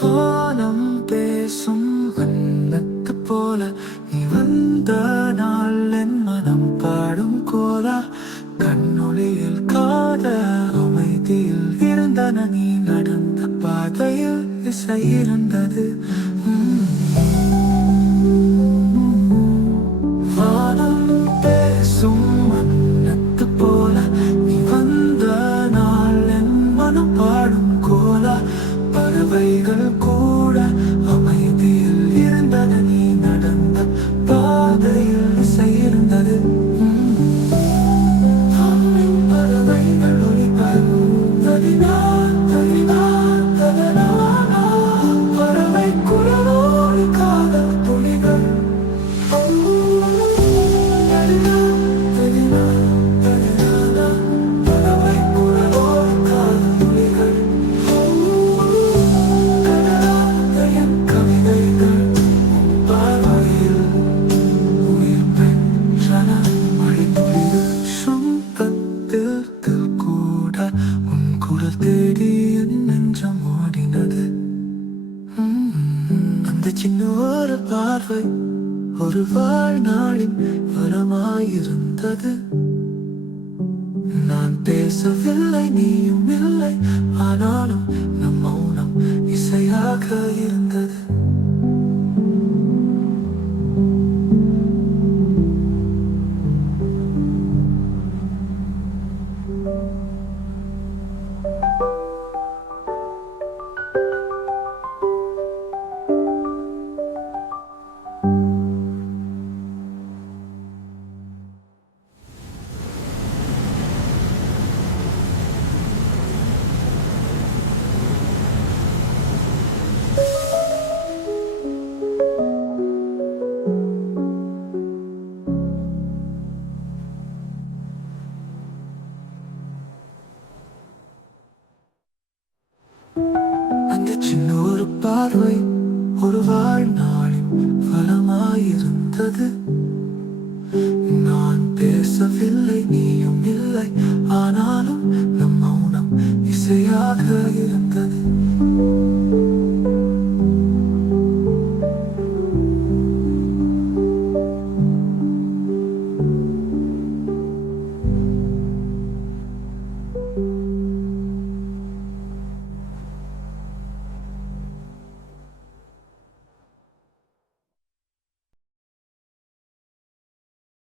வானம் பேசும் வண்ணத்து போல நீ வந்த நாள் என் மனம் பாடும் கோலா. கண்ணொளியில் காத அமைதியில் இருந்தன, நீ நடந்த பாதையில் இசை இருந்தது. வானம் பேசும் வண்ணத்து போல நீ வந்த நாள் என் மனம் பாடும் கோலா. பறவைகள் கூட அமைதியில் இருந்தன, நீ நடந்த பாதையில் இசை இருந்தது. பறவைகள் பறவை குரலோடு காதல் துளிகள். பறவை குரலோடு காதல் துளிகள். கவிதைகள் பார்வையில் உயிர் பெற்றன, மழைத்துளிகள் சும்பத்தில் கூட உன் குரல் தேடி என் நெஞ்சம் ஓடினது. அந்த சின்ன ஒரு பார்வை ஒரு வாழ்நாளின் வரமாயிருந்தது. நான் பேசவில்லை, நீயும் இல்லை, ஆனாலும் நம் மௌனம் இசையாக இருந்தது. அந்த சின்ன ஒரு பார்வை ஒரு வாழ்நாளின் வளமாயிருந்தது.